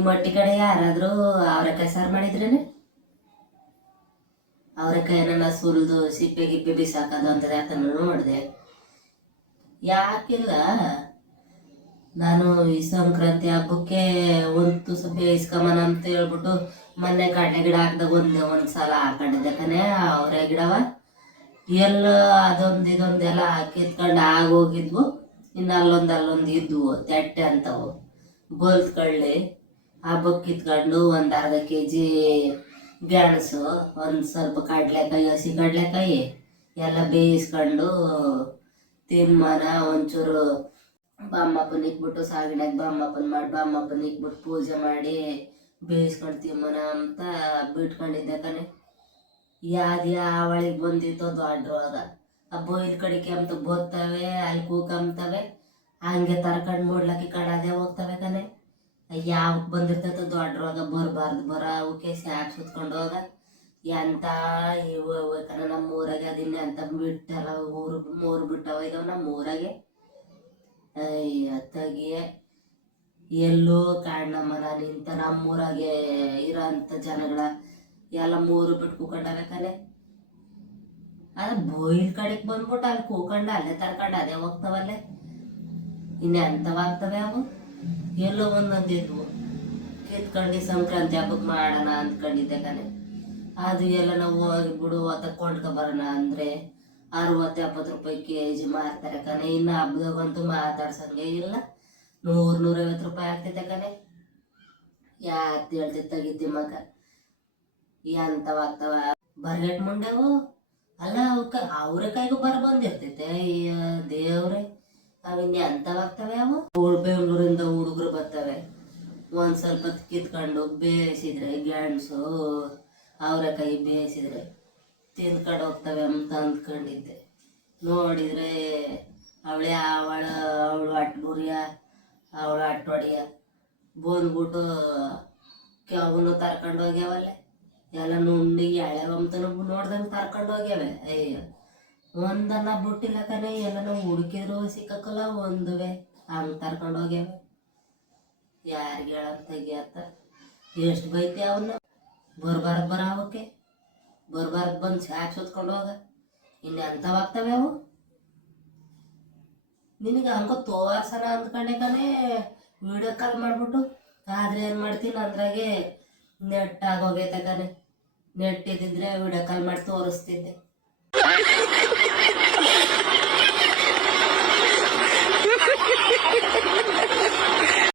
ನಿಮ್ಮ ಹೊಟ್ಟಿ ಕಡೆ ಯಾರಾದರೂ ಅವರೆಕಾಯಿ ಸಾರು ಮಾಡಿದ್ರೇನೆ? ಅವರೆಕಾಯಿನ ಸುರಿದು ಸಿಪ್ಪೆ ಗಿಪ್ಪೆ ಬಿಸಾಕೋದು ಅಂತದೆ ಅದನ್ನು ನೋಡಿದೆ. ಯಾಕಿಲ್ಲ, ನಾನು ಈ ಸಂಕ್ರಾಂತಿ ಹಬ್ಬಕ್ಕೆ ಒಂದು ಸ್ವಲ್ಪ ಬೇಯಿಸ್ಕೊಂಬನ ಅಂತ ಹೇಳ್ಬಿಟ್ಟು ಮೊನ್ನೆ ಕಡಲೆ ಗಿಡ ಹಾಕ್ದಾಗ ಒಂದು ಸಲ ಹಾಕೊಂಡಿದ್ದೆ ಕಣೆ. ಅವರೇ ಗಿಡವ ಎಲ್ಲ ಅದೊಂದು ಇದೊಂದೆಲ್ಲ ಕಿತ್ಕೊಂಡು ಆಗೋಗಿದ್ವು. ಇನ್ನು ಅಲ್ಲೊಂದು ಇದ್ವು ತೆಟ್ಟೆ ಅಂತವು ಬೋಲ್ತ್ಕೊಳ್ಳಿ. ಹಬ್ಬಕ್ಕೆ ಕಿತ್ಕೊಂಡು ಒಂದು ಅರ್ಧ kg ಗೆಣಸು, ಒಂದು ಸ್ವಲ್ಪ ಕಡಲೆಕಾಯಿ, ಹಸಿ ಕಡಲೆಕಾಯಿ ಎಲ್ಲ ಬೇಯಿಸ್ಕೊಂಡು ತಿಮ್ಮನ. ಒಂಚೂರು ಬಾಮಪ್ಪನ ಇಕ್ಬಿಟ್ಟು ಸಾಗಿನಾಗ ಬಾಮಪ್ಪನ ಮಾಡಿ ಬಾಮಪ್ಪನ ಇಕ್ಬಿಟ್ಟು ಪೂಜೆ ಮಾಡಿ ಬೇಯಿಸ್ಕೊಂಡು ತಿಮ್ಮನ ಅಂತ ಬಿಟ್ಕೊಂಡಿದ್ದೆ ಕಣೆ. ಯಾವಳಿಗೆ ಬಂದಿತ್ತೋ ದೊಡ್ಡವಾಗ ಆ ಬೊಯ್ಲ್ ಕಡಿಕೆ ಅಂತ ಬೋತ್ತವೆ, ಅಲ್ಲಿ ಕೂಕಂತವೆ, ಹಂಗೆ ತರ್ಕೊಂಡು ಮೂಡ್ಲಕ್ಕಿ ಕಡಾದೆ ಹೋಗ್ತವೆ ಕಣೆ. ಯಾವಕ್ಕೆ ಬಂದಿರ್ತೈತೋ ದೊಡ್ಡವಾಗ ಬರ ಅವಕ್ಕೆ ಸ್ಯಾಪ್ ಸುತ್ಕೊಂಡು ಹೋಗ ಎಂತ ಇವು ಕಣ. ನಮ್ಮ ಊರಾಗೆ ಅದಿನ್ನ ಅಂತ ಬಿಟ್ಟಲ್ಲ, ಮೂರು ಬಿಟ್ಟವ ಇದಾವ ನಮ್ಮ ಊರಾಗೆ. ಅತ್ತಾಗಿಯೇ ಎಲ್ಲೋ ಕಾರಣಮ್ಮನ ನಿಂತ ನಮ್ಮೂರಾಗೆ ಇರೋಂಥ ಜನಗಳ ಎಲ್ಲ ಮೂರು ಬಿಟ್ಟು ಕೂಕೊಂಡವೆ ಕಲೆ. ಅದು ಬೊಯ್ಲ್ ಕಡೆಗೆ ಬಂದ್ಬಿಟ್ಟು ಅಲ್ಲಿ ಕೂಕೊಂಡು ಅಲ್ಲೇ ತರ್ಕೊಂಡು ಅದೇ ಹೋಗ್ತಾವಲ್ಲೇ. ಇನ್ನೆಂಥವಾಗ್ತವೆ ಅವು. ಎಲ್ಲೋ ಒಂದೊಂದಿದ್ವು ಕಿತ್ಕೊಂಡು ಸಂಕ್ರಾಂತಿ ಹಬ್ಬಕ್ಕೆ ಮಾಡೋಣ ಅಂದ್ಕೊಂಡಿದ್ದೆ ಕಣೆ. ಅದು ಎಲ್ಲ ನಾವು ಹೋಗಿ ಬಿಡು ಕೊಂಡ್ಕೊ ಬರೋಣ ಅಂದರೆ 60-70 ರೂಪಾಯಿ kg ಮಾರ್ತಾರೆ ಕಣೆ. ಇನ್ನು ಹಬ್ಬದಾಗಂತೂ ಮಾತಾಡ್ಸಂಗೆ ಇಲ್ಲ, 100-150 ರೂಪಾಯಿ ಆಗ್ತೈತೆ ಕಣೆ. ಯಾತ್ ಹೇಳ್ತೈತೆ ತೆಗಿತಿ ಮಗ. ಎಂಥವಾಗ್ತವ ಬರ್ಗೆಟ್ ಮುಂಡೆವು ಅಲ್ಲ. ಅವಕ್ಕೆ ಅವ್ರೆಕಾಯಿಗೂ ಬಂದಿರ್ತೈತೆ. ದೇವ್ರೆ, ಅವಿನ್ನ ಎಂಥವಾಗ್ತವೆ ಅವು. ಬೆಂಗಳೂರಿಂದ ಹುಡುಗರು ಬರ್ತವೆ, ಒಂದು ಸ್ವಲ್ಪ ಕಿತ್ಕೊಂಡು ಬೇಯಿಸಿದ್ರೆ ಗೆಣಸು ಅವರೆಕಾಯಿ ಬೇಯಿಸಿದ್ರೆ ತಿಂದ್ಕೊಂಡು ಹೋಗ್ತವೆ ಅಂತ ಅಂದ್ಕೊಂಡಿದ್ದೆ. ನೋಡಿದರೆ ಅವಳು ಅಟ್ಗುರಿಯ ಅವಳು ಅಟ್ಟೊಡಿಯ ಬಂದ್ಬಿಟ್ಟು ಅವನು ತರ್ಕೊಂಡು ಹೋಗ್ಯಾವಲ್ಲೇ. ಎಲ್ಲ ನುಂಡಿಗೆ ಎಳೆವಂತನೂ ನೋಡ್ದಂಗೆ ತರ್ಕೊಂಡು ಹೋಗ್ಯಾವೆ. ಅಯ್ಯೋ, ಒಂದನ್ನ ಬಿಟ್ಟಿಲ್ಲ ಕಣೆ. ಎಲ್ಲ ನಾವು ಹುಡುಕಿದ್ರು ಸಿಕ್ಕಕ್ಕಲ್ಲ, ಒಂದುವೆ ಹಂಗೆ ತರ್ಕೊಂಡು ಹೋಗ್ಯಾವೆ. ಯಾರಿಗೆ ಹೇಳಂತಾಗಿ ಅಂತ ಎಷ್ಟು ಬೈತಿ ಅವನ್ನ. ಬರ ಅವಕ್ಕೆ ಬಂದು ಸ್ಯಾಕ್ ಸುತ್ಕೊಂಡು ಹೋಗ. ಇನ್ನೆಂಥವಾಗ್ತವೆ ಅವು. ನಿನಗೆ ಹಂಗೆ ತೋರ್ಸೋಣ ಅಂದ್ಕೊಂಡೆ ಕಣೆ, ವಿಡಿಯೋ ಕಾಲ್ ಮಾಡಿಬಿಟ್ಟು. ಆದರೆ ಏನು ಮಾಡ್ತೀನಿ ಅಂದ್ರಾಗೆ ನೆಟ್ ಆಗೋಗೈತೆ ಕಣೆ. ನೆಟ್ ಇದ್ದಿದ್ರೆ ವಿಡಿಯೋ ಕಾಲ್ ಮಾಡಿ ತೋರಿಸ್ತಿದ್ದೆ.